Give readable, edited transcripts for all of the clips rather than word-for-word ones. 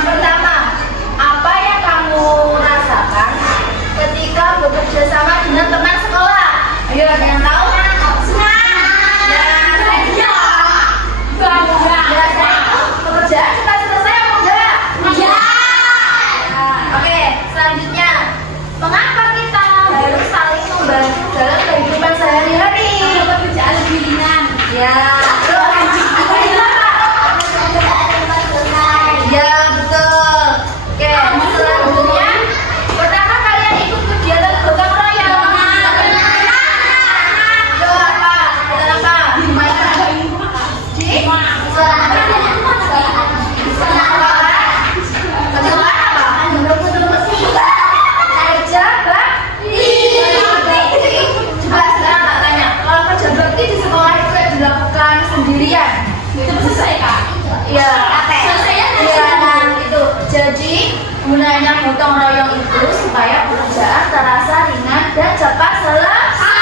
Yang pertama, apa yang kamu rasakan ketika bekerja sama dengan teman sekolah? Ayo, ada yang tahu? Pekerjaan cepat selesai apa enggak? Iya. Oke, selanjutnya, mengapa kita harus saling membantu dalam kehidupan sehari-hari? Pekerjaan lebih ringan. Ya, ya betul. Oke, selanjutnya, pernahkah kalian ikut kegiatan gotong royong? Itu apa? Kenapa? Di? Sendirian Itu selesai, Kak. ya Selesainya ya nah itu jadi gunanya gotong royong itu supaya pekerjaan terasa ringan dan cepat selesai.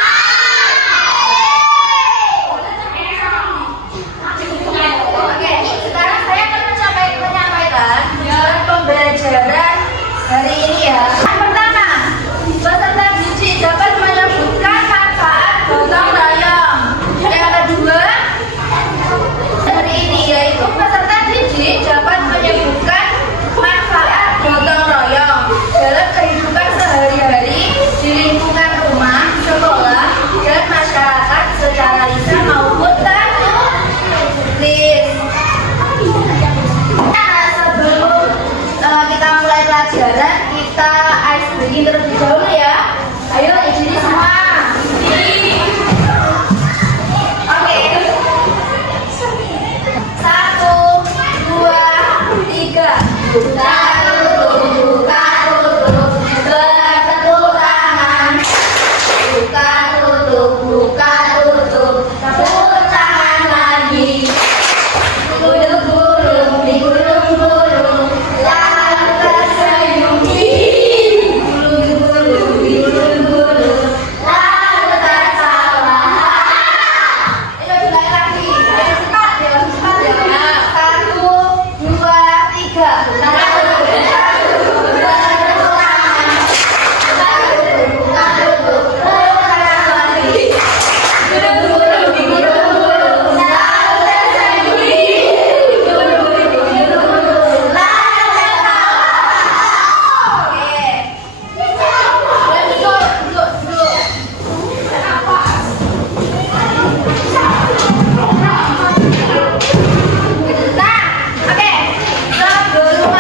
Oke, sekarang saya akan menyampaikan tujuan pembelajaran hari ini ya. Yang pertama, peserta didik dapat menyebutkan manfaat gotong royong. Yang kedua, hari ini yaitu peserta didik dapat menyebutkan manfaat gotong royong dalam kehidupan sehari-hari di lingkungan rumah, sekolah, dan masyarakat secara lisan maupun tertulis. Nah, sebelum kita mulai pelajaran, kita ice breaking terlebih dahulu ya. Ayo, izini semua. Oke. 1, 2, 3. Buka tutup, bertepuk tangan. Buka tutup, tepuk tangan lagi. Gulung-gulung, digulung-gulung, lalu tersenyum. Digulung-gulung, lalu tertawa. Ayo mulai lagi. Ayo cepat ya. 1, 2, 3. Nah, oke. Sebelum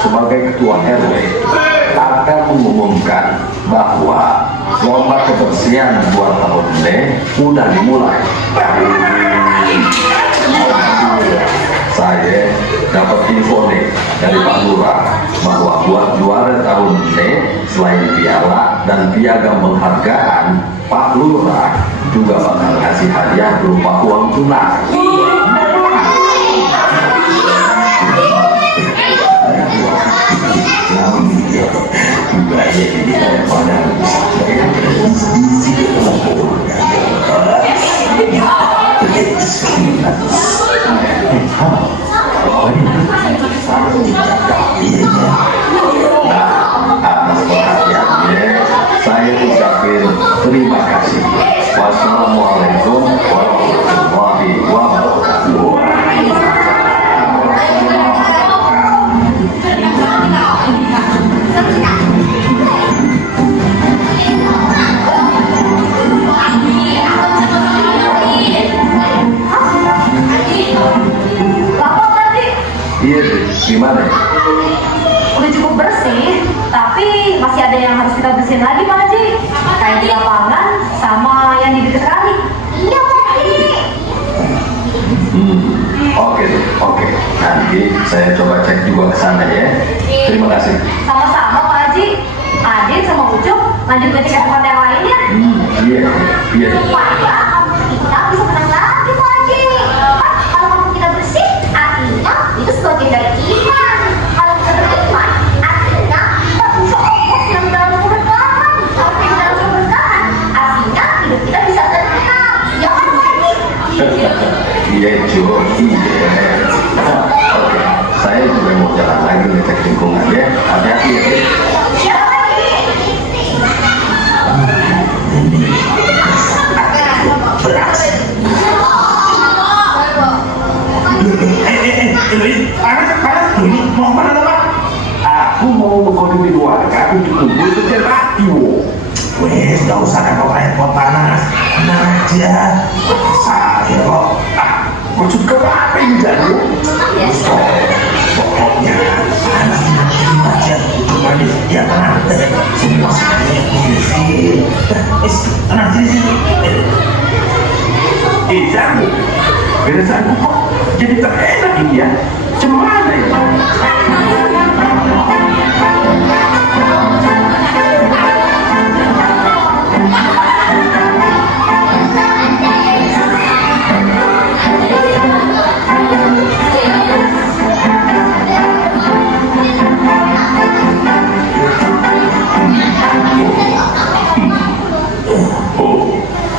sebagai ketua RW akan mengumumkan bahwa lomba kebersihan 2 tahun ini udah dimulai. Saya dapat info nih dari Pak Lurah bahwa buat juara tahun ini selain piala dan piagam penghargaan, Pak Lurah juga bakal kasih hadiah berupa uang tunai. Atas perhatiannya, saya ucapin terima kasih. Wassalamualaikum warahmatullahi wabarakatuh. Iya, gimana? Udah cukup bersih, tapi masih ada yang harus kita bersihin lagi Pak Haji. Kayak di lapangan sama yang di dekat kali. Iya Pak Haji. Oke. Nanti saya coba cek juga ke sana ya. Terima kasih. Sama-sama Pak Haji. Adit sama Ucup lanjut ngecek ke tempat yang lain ya. Iya. Supaya kampung kita bisa menang lagi Pak Haji. Kan kalau kampung kita bersih, artinya itu sebagian dari iman. Kalau kita beriman, artinya kita bisa fokus yang dalam keberkahan. Kalau kita dalam keberkahan, artinya hidup kita bisa tenang. Ya kan Pak Haji? Iya, Jo. Oke, saya juga mau jalan lagi ngecek lingkungan ya. Hati-hati ya. Ya Pak Haji. Ini mau mana Pak? Aku mau mengkode di warga untuk kumpul kerja radio. Wes, gak usah repot panas. Tenang aja. Saya kok. Maksud kau apa ini jadi? Pokoknya anak ini aja cuma dia tenang. Semua saya ini. Tenang sini. Jamu. Beresanku kok jadi terenak ini ya. Cemana ini?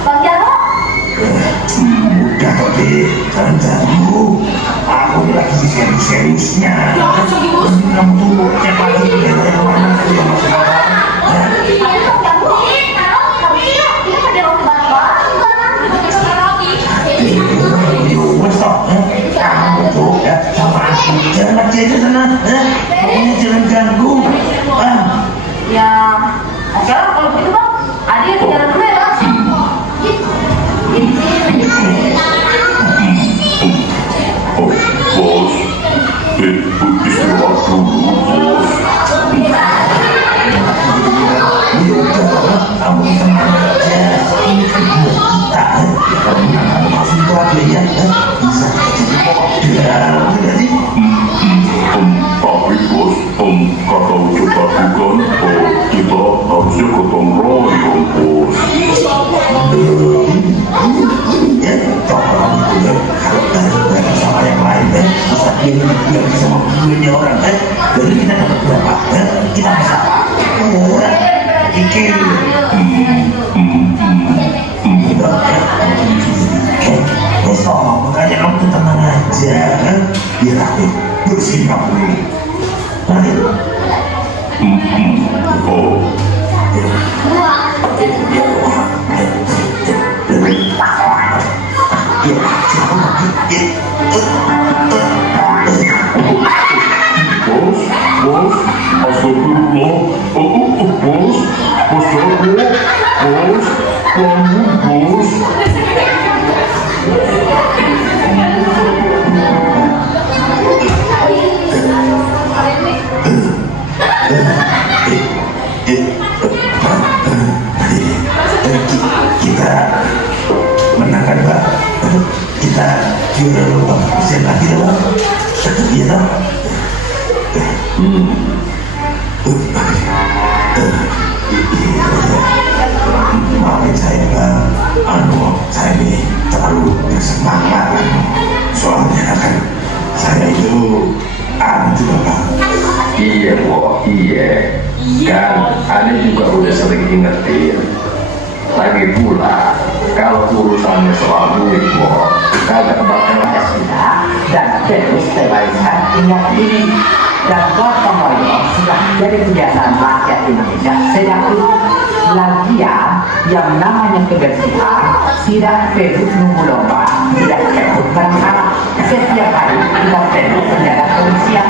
Bang Jarwo. Udah kok deh, jangan jauh. Aku ini lagi serius-seriusnya. Kamu tunggu cek lagi ya, yang mana itu yang masih ada. Ayo Bang Jarwo. Kamu tidak, kita pada waktu bareng-bareng. Wes toh, kamu tuh ya sama aku. Jangan lagi aja sana, pokoknya jangan ganggu. Ya, oke lah kalau begitu Bang. Adit jalan dulu ya Bang. Bos, istirahat dulu, bos. Kamu tenang aja. Kita kalau nggak masuk itu aja ya, bisa jadi pokok jadi. Tapi bos, kata ucap tadi kan, kita harusnya gotong royong bos. Ya, orang itu ya, kalau dari sama yang lain Ustaz dia bisa membunuhnya orang jadi kita dapat berapa kita bisa pikir terus tolong makanya kamu tuh tenang aja biar aku bersihin kamu ini nanti Bos, astagfirullah, bos, bangun bos. Saya lagi lah. Iya. Maafin saya Pak. Saya ini terlalu bersemangat. Soalnya kan saya itu juga Pak. Iya, Bo, iya. Kan, Ane juga udah sering ingetin. Lagi pula, kalau urusannya soal duit, Bo, kagak bakal Ada sudah dan terus terbaikkan ingat ini dan gotong royong sudah jadi kebiasaan rakyat Indonesia sejak dulu. Lagian yang namanya kebersihan tidak perlu nunggu lomba, tidak perlu berharap. Setiap hari kita perlu menjaga kebersihan.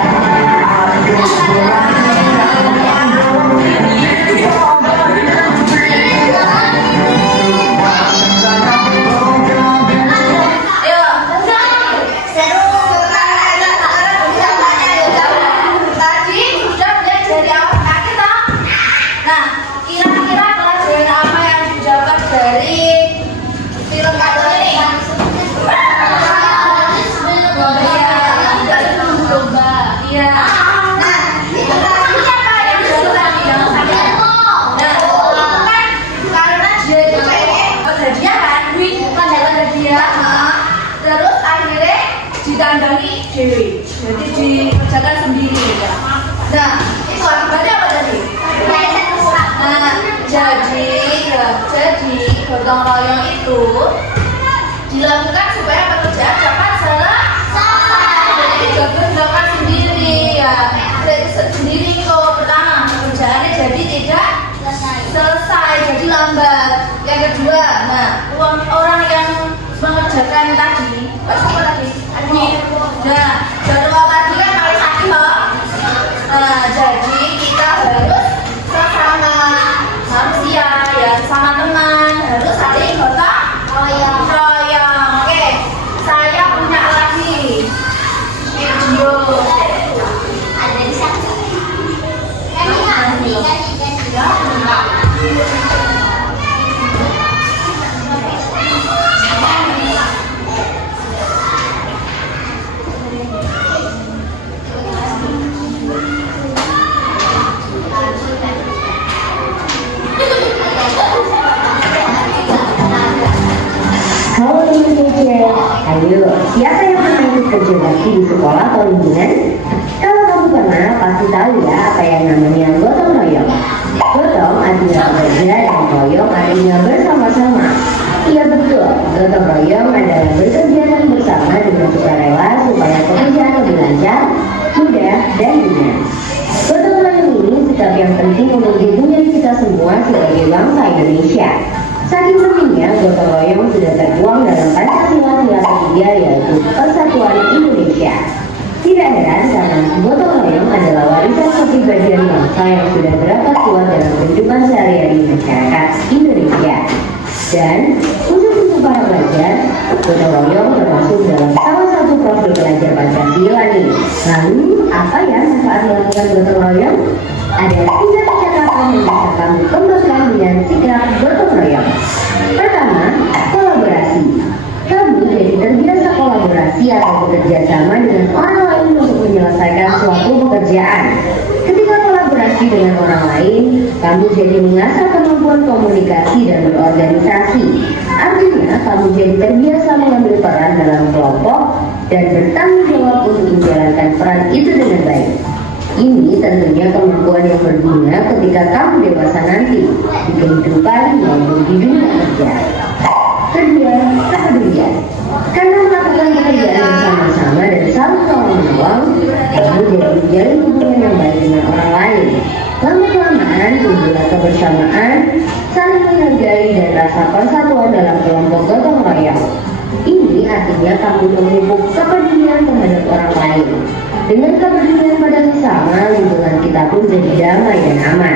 Ayo, seru. Tadi sudah belajar dari awal kaki toh. Nah, kira-kira pelajaran apa yang didapat dari film kartun ini? Iya. Nah, itu tadinya apa yang didapat? Nah, kan karena dia itu pengen berhadiah kan, duit kan dapat hadiah. Terus akhirnya ditandangi dewi, jadi dikerjakan sendiri ya. Nah, itu akibatnya apa tadi? Nah, jadi gotong royong itu dilakukan supaya pekerjaan dapat selesai. Jadi dikerjakan sendiri ya. Jadi sendiri kok pertama pekerjaannya jadi tidak selesai, jadi lambat. Yang kedua, nah orang yang mengerjakan tadi, apa tadi? Nah, jadwal tadi kan paling sakit loh. Nah, jadi kita harus sesama manusia ya, sama teman harus saling gotong royong. Oke, saya punya lagi video. Ada di sana. Halo teman kece, ayo siapa yang pernah ikut kerja bakti di sekolah atau lingkungan? Kalau kamu pernah, pasti tahu ya apa yang namanya gotong royong. Gotong artinya bekerja dan royong artinya bersama-sama. Iya betul, gotong royong adalah bekerja dan bersama dengan sukarela supaya pekerjaan lebih lancar, mudah, dan ringan. Gotong royong ini sikap yang penting untuk dipunyai kita semua sebagai bangsa Indonesia. Saking pentingnya, gotong royong sudah tertuang dalam Pancasila ketiga yaitu Persatuan Indonesia. Tidak heran karena gotong royong adalah warisan kepribadian bangsa yang sudah berapa kuat dalam kehidupan sehari-hari masyarakat Indonesia. Dan khusus untuk para pelajar, gotong royong termasuk dalam salah satu profil pelajar Pancasila nih. Lalu, apa ya manfaat melakukan gotong royong? Ada 3 percakapan yang bisa kamu kembangkan dengan sikap gotong royong. Pertama, kolaborasi. Kamu jadi terbiasa kolaborasi atau bekerja sama dengan orang lain untuk menyelesaikan suatu pekerjaan. Ketika kolaborasi dengan orang lain, kamu jadi mengasah kemampuan komunikasi dan berorganisasi. Artinya, kamu jadi terbiasa mengambil peran dalam kelompok dan bertanggung jawab untuk menjalankan peran itu dengan baik. Ini tentunya kemampuan yang berguna ketika kamu dewasa nanti di kehidupan maupun di dunia kerja. Kedua, kepedulian. Karena melakukan pekerjaan bersama-sama dan saling tolong-menolong, kamu jadi menjalin hubungan yang baik dengan orang lain. Lama-kelamaan timbullah kebersamaan, saling menghargai dan rasa persatuan dalam kelompok gotong royong. Ini artinya kamu memupuk kepedulian terhadap orang lain. Dengan kepedulian pada sesama, lingkungan kita pun jadi damai dan aman.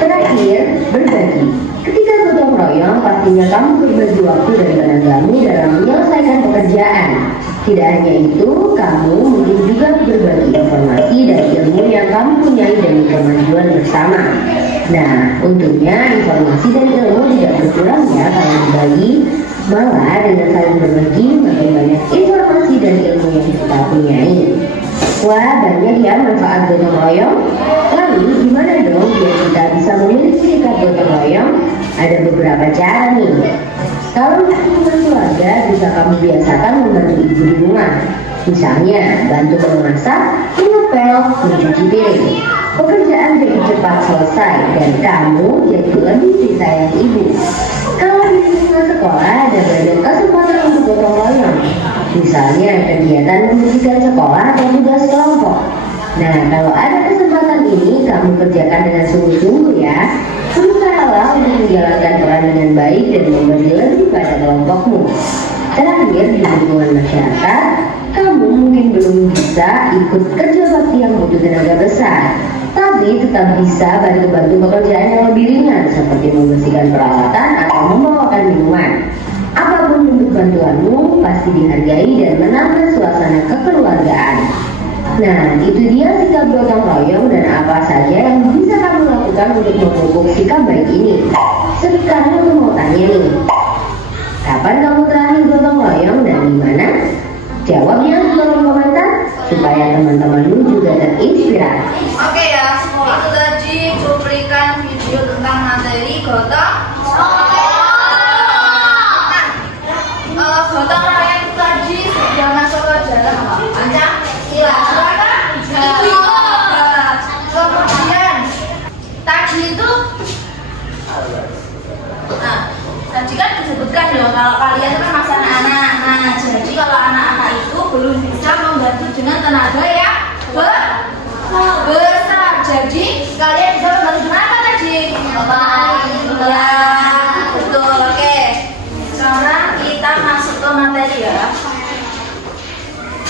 Terakhir, berbagi. Ketika gotong royong, pastinya kamu berbagi waktu dan tenagamu dalam menyelesaikan pekerjaan. Tidak hanya itu, kamu mungkin juga berbagi informasi dan ilmu yang kamu punyai demi kemajuan bersama. Nah, untungnya informasi dan ilmu tidak berkurang ya kalau berbagi. Malah dengan saling berbagi, makin banyak informasi mempunyai. Wah, banyak ya manfaat gotong royong. Lalu gimana dong biar kita bisa memiliki sikap gotong royong? Ada beberapa cara nih. Kalau di lingkungan keluarga bisa kamu biasakan membantu ibu di rumah. Misalnya bantu memasak, mengepel, mencuci piring. Pekerjaan jadi cepat selesai dan kamu jadi lebih disayang ibu. Kalau di lingkungan sekolah ada banyak kesempatan untuk gotong royong. Misalnya kegiatan membersihkan sekolah atau tugas kelompok. Nah, kalau ada kesempatan ini kamu kerjakan dengan sungguh-sungguh ya. Berusahalah untuk menjalankan peran dengan baik dan memberi lebih pada kelompokmu. Terakhir, di lingkungan masyarakat, kamu mungkin belum bisa ikut kerja bakti yang butuh tenaga besar, tapi tetap bisa bantu-bantu pekerjaan yang lebih ringan seperti membersihkan peralatan atau membawakan minuman. Apapun bentuk bantuanmu pasti dihargai dan menambah suasana kekeluargaan. Nah, itu dia sikap gotong royong dan apa saja yang bisa kamu lakukan untuk memupuk sikap baik ini. Sekarang aku mau tanya nih, kapan kamu terakhir gotong royong dan di mana? Jawabnya di kolom komentar supaya teman-temanmu juga terinspirasi. Oke ya, itu tadi cuplikan video tentang materi gotong royong. Nah, gotong royong itu tadi sudah masuk ke dalam apa? Pancasila. Kemudian tadi itu, nah tadi kan disebutkan loh kalau kalian kan masih anak-anak. Nah, jadi kalau anak-anak itu belum bisa membantu dengan tenaga yang besar. Jadi kalian bisa membantu dengan apa tadi? Ya, betul. Oke. Sekarang kita masuk ke materi ya.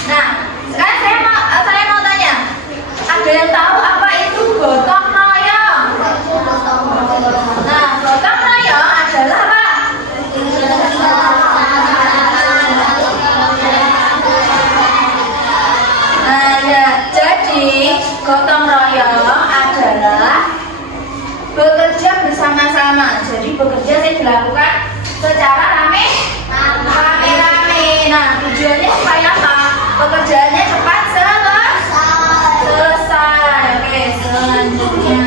Nah, sekarang saya mau tanya, ada yang tahu apa itu gotong royong? Nah, gotong royong adalah apa? Nah ya, jadi gotong royong adalah bekerja bersama-sama. Jadi bekerja yang dilakukan secara rame-rame. Nah, tujuannya supaya apa? Pekerjaannya cepat selesai. Oke, selanjutnya.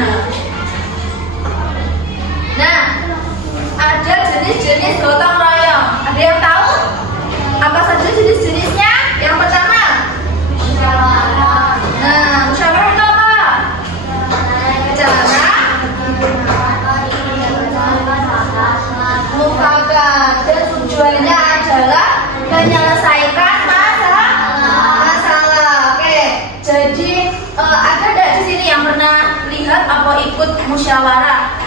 Nah, ada jenis-jenis gotong royong. Ada yang tahu? Apa saja jenis-jenisnya? Yang pertama, nah, musyawarah itu apa? Cara mufakat, dan tujuannya adalah menyelesaikan masalah. Oke, jadi ada nggak di sini yang pernah lihat atau ikut musyawarah?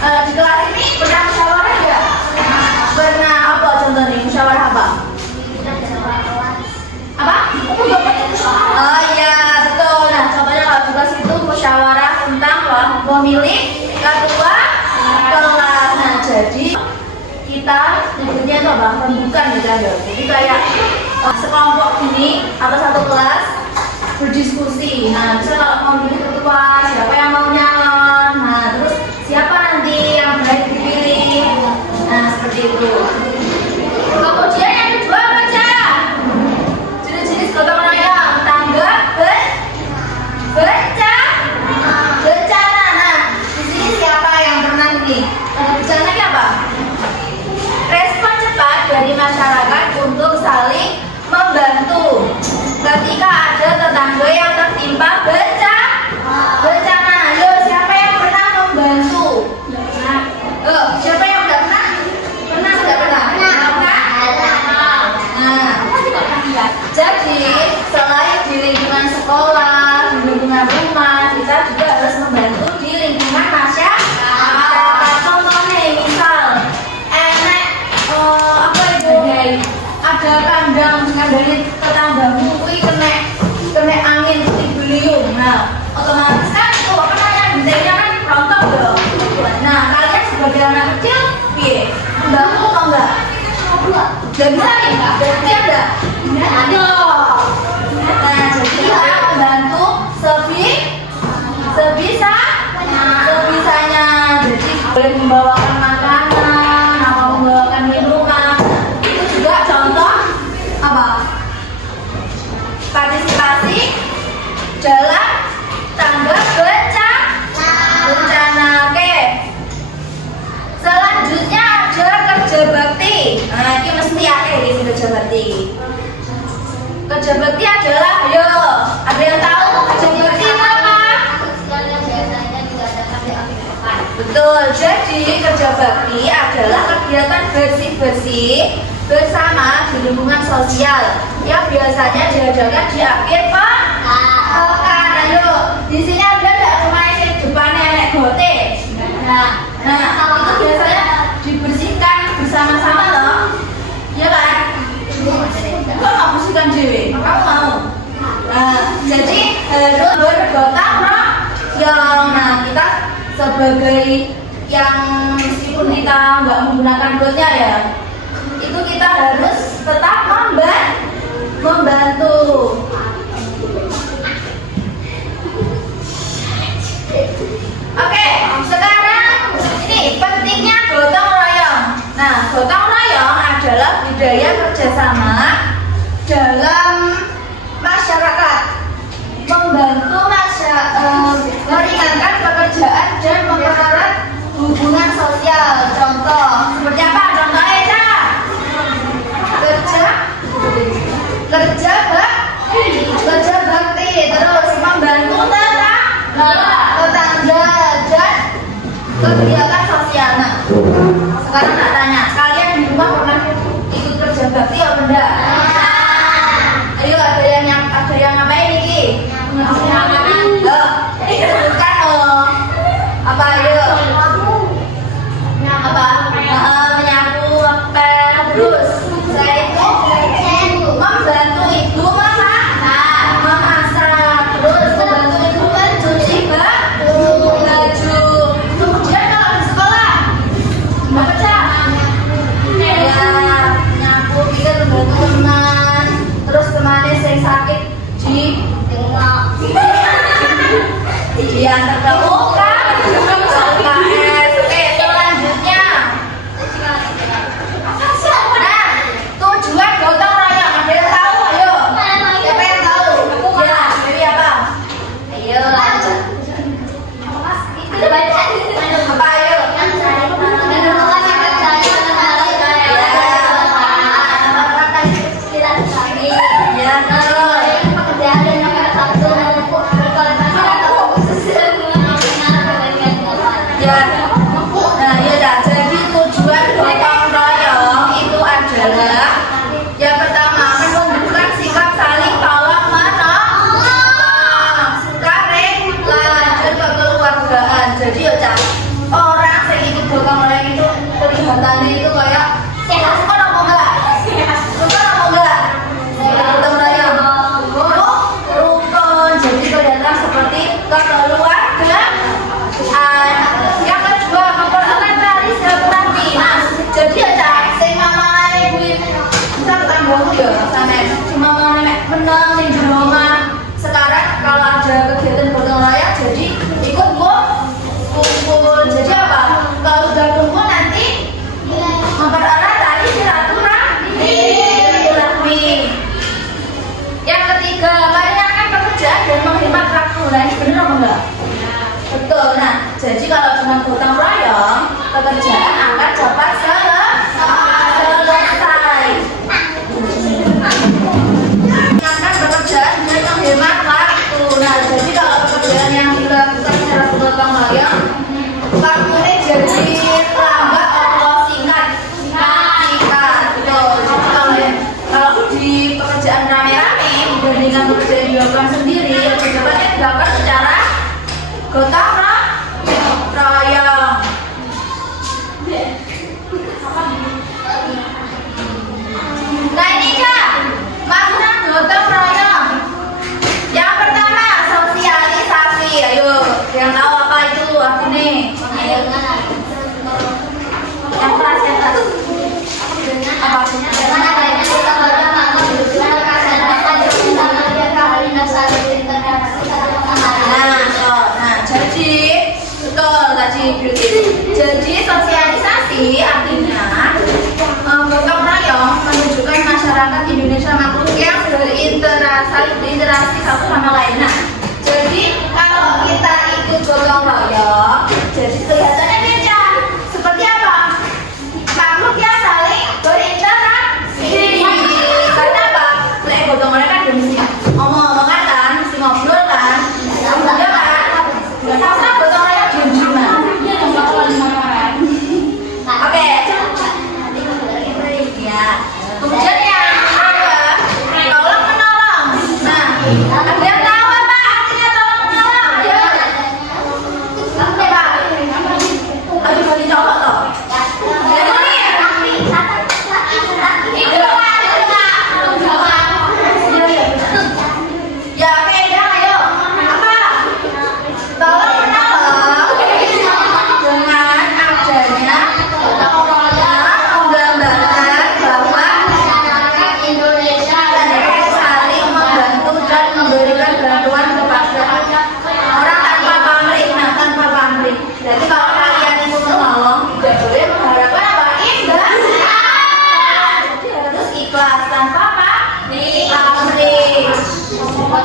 Di kelas ini pernah musyawarah nggak? Pernah. Apa contohnya musyawarah apa? Apa? Oh iya, betul. Nah, contohnya kalau di kelas itu musyawarah tentang memilih ketua kelas. Nah, jadi kita nyebutnya itu apa? Pembukaan gitu ya. Jadi kayak sekelompok ini atau satu kelas berdiskusi. Nah, misalnya kalau mau milih ketua, siapa yang mau nyalon? Nah, terus siapa nanti yang baik dipilih? Nah, seperti itu. Kemudian yang kedua baca jenis-jenis gotong royong, tanggap bencana. Nah, di sini siapa yang pernah ini? Bencananya apa? Respon cepat dari masyarakat untuk saling membantu ketika ada tetangga yang tertimpa bencana. Yo, siapa yang pernah membantu? Siapa yang tidak pernah? Pernah tidak pernah? Nah, jadi selain di lingkungan sekolah, di lingkungan rumah, kita juga harus membantu di lingkungan masyarakat. Contohnya misal apa itu? Ada kandang dari tetanggamu kuwi kena angin puting beliung. Nah, otomatis kan yang gentengnya kan rontok dong. Nah, kalian sebagai anak kecil piye? Membantu atau enggak? Gak bisa nih, berarti ada? Ada. Nah, jadi kita membantu sebisanya. Jadi boleh membawakan makanan, atau membawakan minuman. Itu juga contoh apa? Kerja bakti adalah, ayo, ada yang tahu kerja bakti apa? Betul, jadi kerja bakti adalah kegiatan bersih-bersih bersama di lingkungan sosial yang biasanya diadakan di akhir pekan. Ayo, di sini ada nggak rumah yang depannya nenek gote? Nah, itu biasanya dibersihkan bersama-sama loh, ya kan? Kok mau bersihkan dewe? Kamu mau? Nah, jadi harus bergotong royong. Nah, kita sebagai yang meskipun kita nggak menggunakan gotnya ya, itu kita harus tetap membantu. Oke, sekarang ini pentingnya gotong royong. Nah, gotong royong adalah budaya kerjasama dalam masyarakat, membantu meringankan pekerjaan dan mempererat hubungan sosial. Contoh seperti apa? Contohnya kerja bakti, terus membantu tetangga dan kegiatan sosial. Nah, sekarang tak tanya, kalian di rumah pernah ikut kerja bakti apa enggak? Ayo, ada yang ngapain ini? Bukan apa ayo? Apa? Menyapu, ngepel, terus saya itu membantu ibu memasak, terus membantu ibu mencuci baju. Kemudian kalau di sekolah apa cak? Ya, menyapu, kita membantu teman, terus temannya saya sakit diantar ke UKM, UKS. Oke, selanjutnya. Nah, tujuan gotong royong ada yang tahu? Ayo, siapa yang tahu? Ya, jadi apa? Ayo lanjut. Apa ayo? Ya, terus. Ya, nah ya dah. Jadi tujuan gotong royong itu adalah yang pertama menunjukkan sikap saling tolong menolong, sukarela dan kekeluargaan. Jadi ya cak, orang yang ikut gotong royong itu kelihatannya itu kayak suka apa enggak? Suka apa enggak? Gotong royong rukun, jadi kelihatan seperti kekeluargaan. Yang kedua, mempererat tali silaturahmi. Nah, jadi aja sing mama ibu bisa tambah ya sampe cuma menang ning di rumah. Sekarang kalau ada kegiatan gotong royong jadi ikut kumpul. Jadi apa? Kalau sudah kumpul nanti mempererat tali silaturahmi. Yang ketiga, meringankan pekerjaan dan menghemat waktu. Nah, ini benar apa enggak? Betul. Nah, jadi kalau cuma gotong royong, pekerjaan akan cepat selesai. Meringankan pekerjaan dan menghemat waktu. Nah, jadi kalau pekerjaan yang dilakukan secara gotong royong, waktunya jadi lambat atau singkat. Betul. Jadi kalau di pekerjaan rame-rame dibandingkan pekerjaan dilakukan sendiri, pekerjaannya dilakukan secara gotong royong. Nah ini kak, makna gotong royong. Yang pertama sosialisasi. Ayo, yang tahu apa itu artinya? Yang perasaan apa? Jadi sosialisasi artinya gotong royong menunjukkan masyarakat Indonesia makhluk yang berinteraksi satu sama lain. Nah, jadi kalau kita ikut gotong royong, jadi kelihatannya beda. Seperti apa? Makhluk yang saling berinteraksi. Karena apa? Gotong royong kan Nah,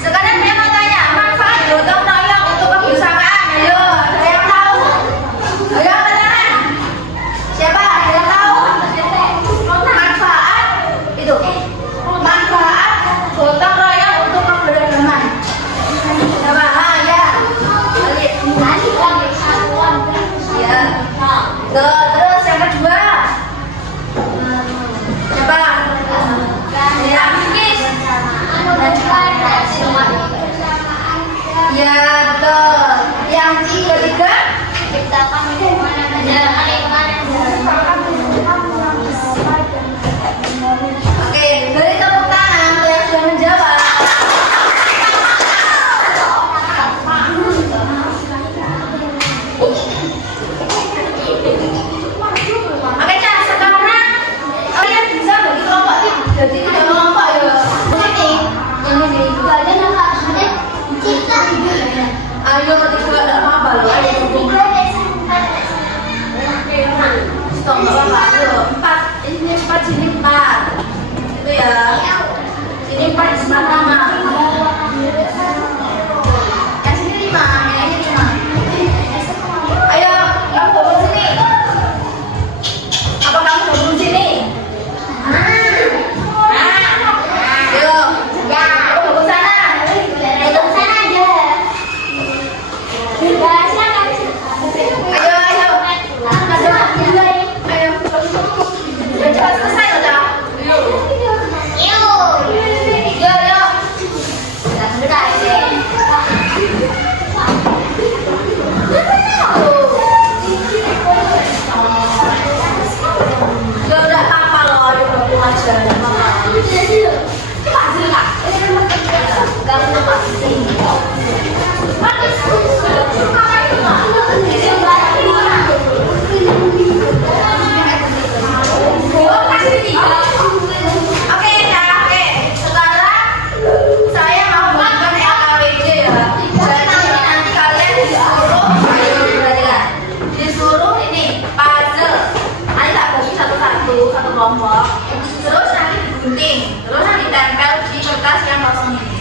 sekarang saya mau tanya, manfaat gotong royong untuk kebersamaan. Ayo, ada yang tahu? Ayo, angkat tangan. Siapa? Ada yang tahu? Manfaat itu. Manfaat gotong royong untuk keberagaman. Coba, ya. Ya. Terus yang kedua. Coba. Ya, Kis. Ya, betul. Yang ketiga. Oke, beri tepuk tangan untuk yang sudah menjawab. Oke, Cak, sekarang kalian bisa bagi kelompok jadi 3 kelompok ya. Ayo, 3 enggak apa-apa loh. Stop, enggak apa-apa. Ayo, 4. Ini 4, sini 4. Itu ya. Ini 4 di sebelah kanan. Yang sini 5, yang ini 5. Ayo, kamu gabung sini. Apa kamu gabung sini? Ayo, kamu gabung sana. Ayo, ayo. Ayo. Udah cepat selesai loh, Cak. Ayo. Ya udah apa loh, ayo gabung aja. Kamu pasti. Oke, sekarang saya mau bagikan LKWJ ya. Jadi nanti kalian disuruh, ayo perhatikan, disuruh ini puzzle. Nanti tak bagi satu-satu, satu kelompok. Terus nanti digunting, terus nanti tempel di kertas yang kosong ini.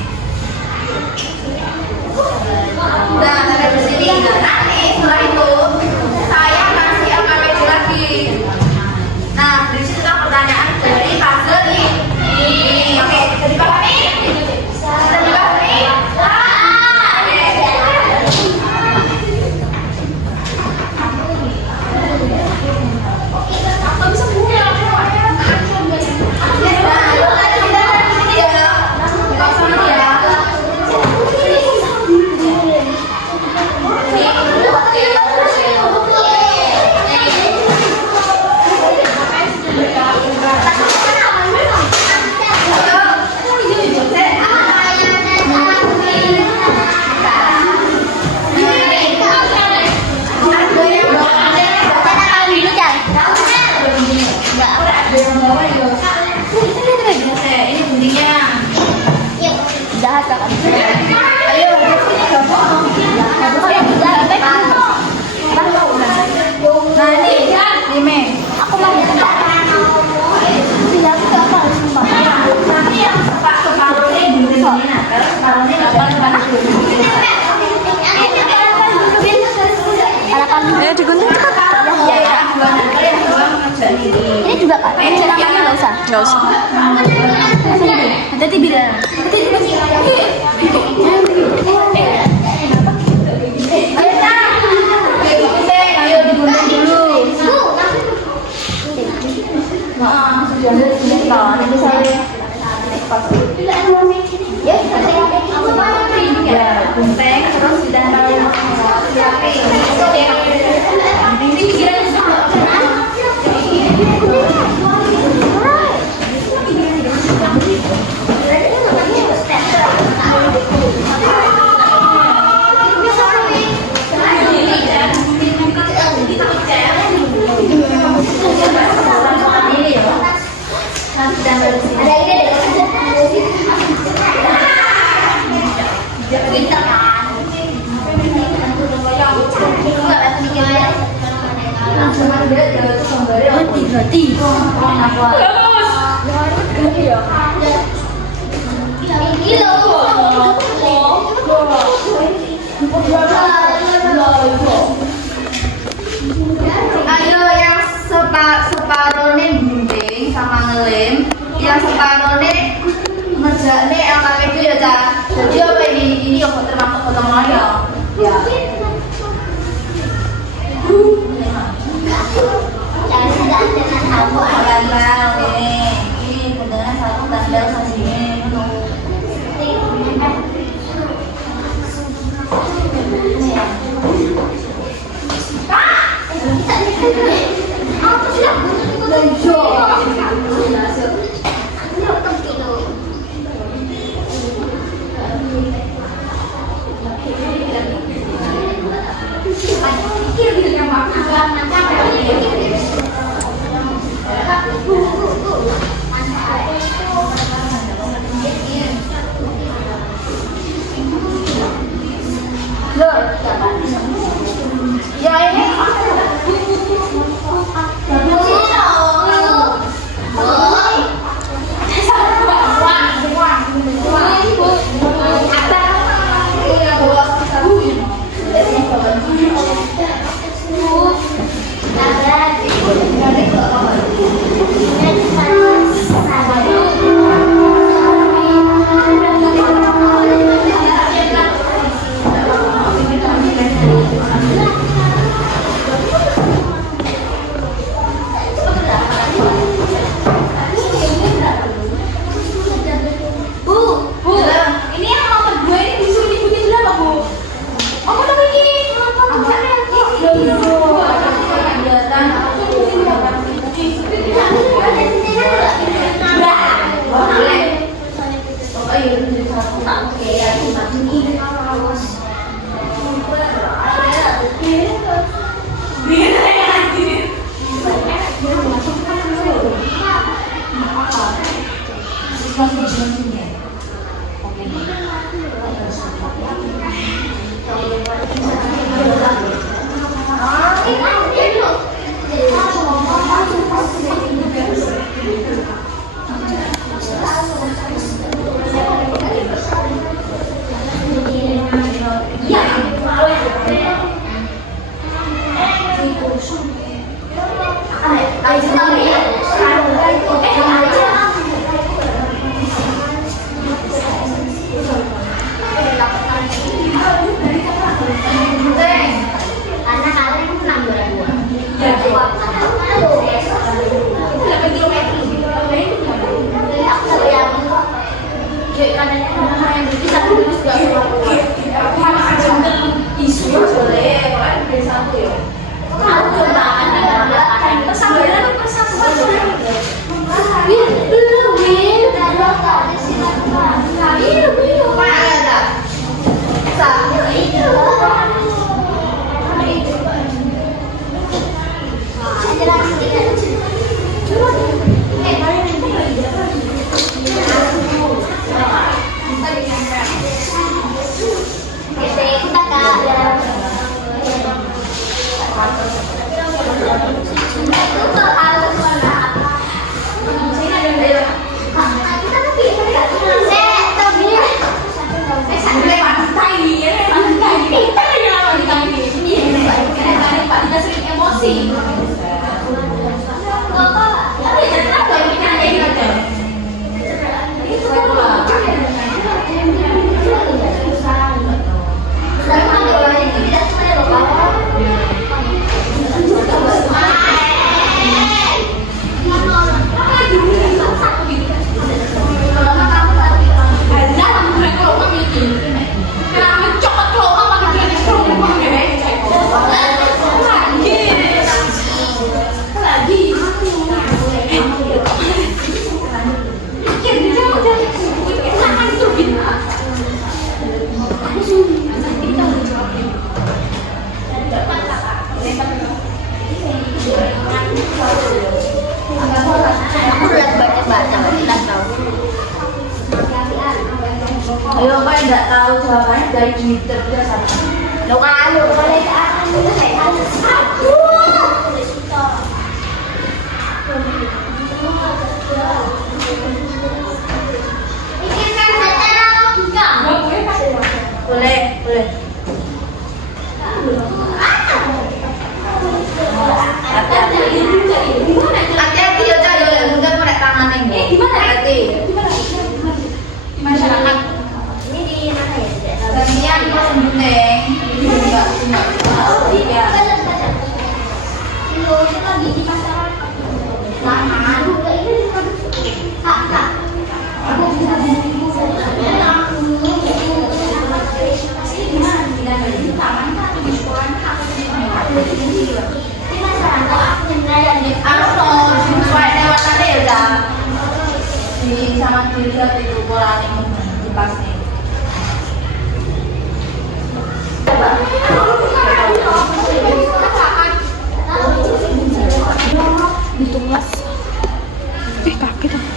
Nah, sampai di sini. Nah, nanti setelah itu saya kasih LKWJ lagi. Nah, berisikan pertanyaan dari puzzle ini. Oke, bisa dipahami? Bisa dipahami? Ini guntingnya. Jahat kan? Ayo, nah ini Mei. Aku mau tidak. Tidak aku apa sumpah. Nanti yang separuhnya gunting ini, terus separuhnya nggak paling digunting ini juga kan? Caranya nggak usah. Nggak usah. Hati-hati bilang. Ayo digunting dulu. Nah, sudah ada gunting kan? Ini saya pas. Ya, gunting terus ditempel rapi. Ini pikiran sama. Ih, apa? Bagus. Ini Ayo yang separuhnya gunting sama ngelem, yang separuhnya ngerjaknya angkat itu ya Cak. Jadi apa ini yang termasuk potong loyong. Ya. dengan aku Tandal ini beneran satu tandal sini. apa sih? Ya ini Ini yang nomor 2 ini disuruh nyebutin berapa, Bu? Apa namanya ini? Ayo, Pak, enggak tahu jawabannya dari Twitter dia sama. Lo kan, lo boleh ke atas, lo kayak atas. Aduh. kaget aku.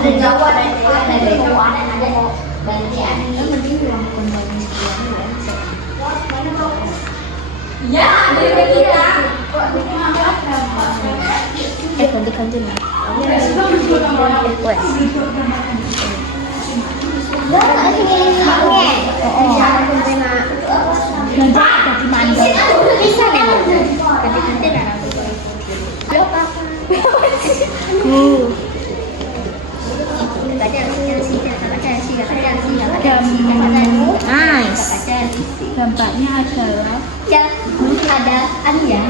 Ada Jawa, ada Jawa, ada gantian. Ya, ada kita. Ganti nih. Bisa memang. Ganti Nice. Dampaknya adalah ada ya.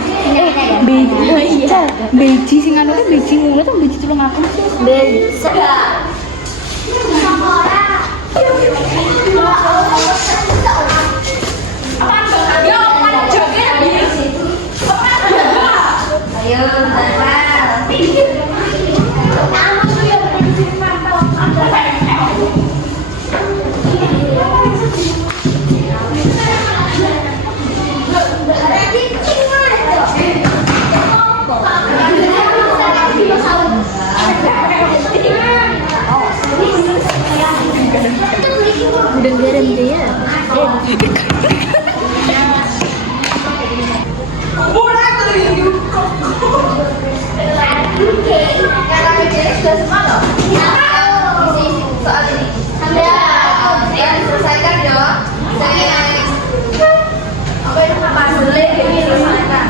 beji sing anu ki beji ngono to beji tulung aku sih. Udah garam dia. Soal ini. Selesaikan ya. Apa itu puzzle ini selesaikan.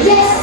Yes.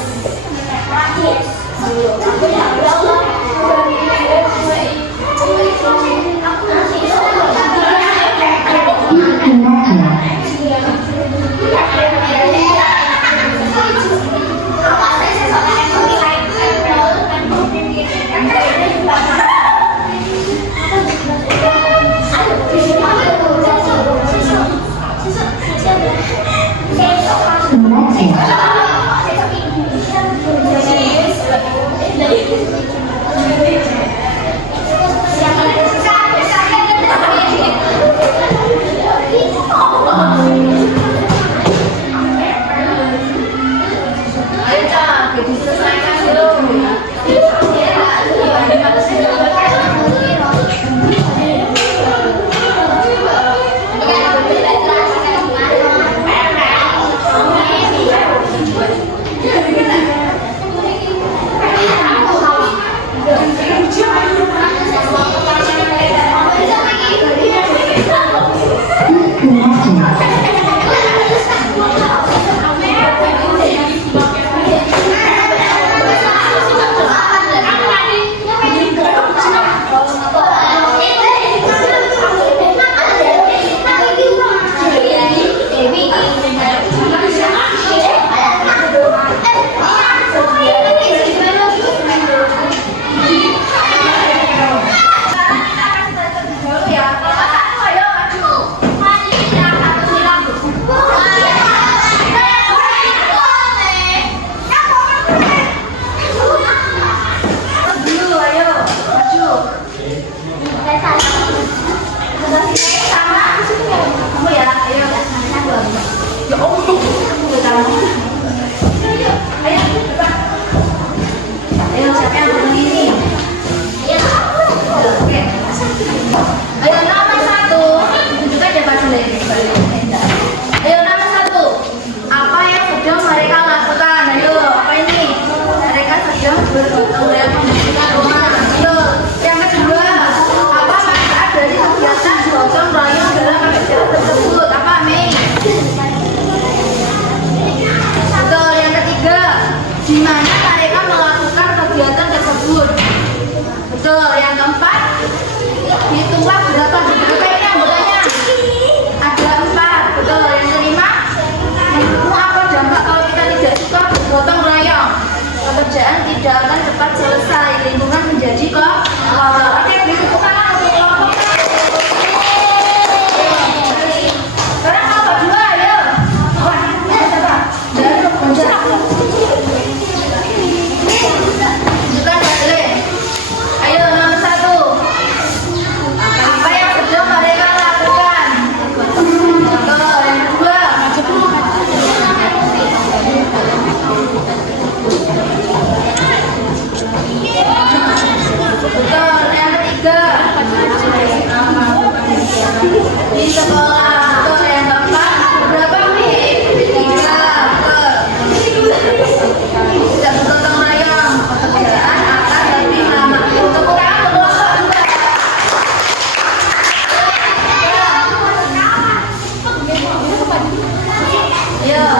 Ayo,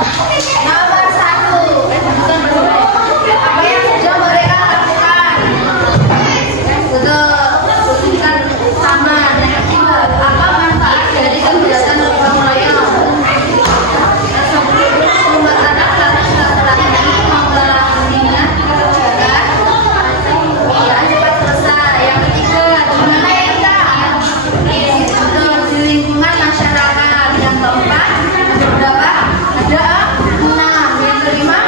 nomor 1. Bukan berdua. Apa yang sudah mereka lakukan? Betul. Bersihkan taman. Yang kedua, apa manfaat dari kegiatan gotong royong? Rumah anak laki-laki memperlakukan minat dikerjakan. Ya, cepat selesai. Yang ketiga, gimana ya kita? Betul, di lingkungan masyarakat. Yang keempat, berapa? Ada 6. Yang kelima,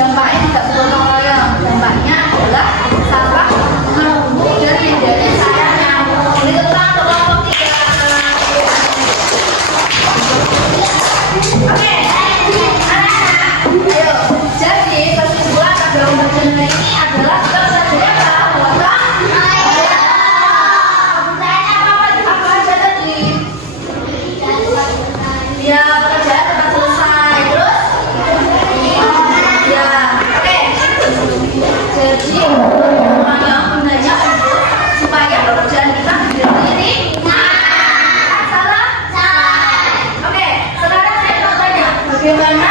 dampaknya tidak bergotong royong. Dampaknya adalah sampah menumpuk dan menjadi sayangnya. Ini tentang kelompok 3. Oke, anak-anak, ayo. Jadi kesimpulan pada lomba channel ini adalah pekerjaan apa? Gotong royong. Apa aja tadi? Ya, pekerjaan cepat selesai. Terus? Ya, oke. Jadi, yang gunanya untuk supaya pekerjaan kita berdiri. Salah? Oke, sekarang saya mau tanya, bagaimana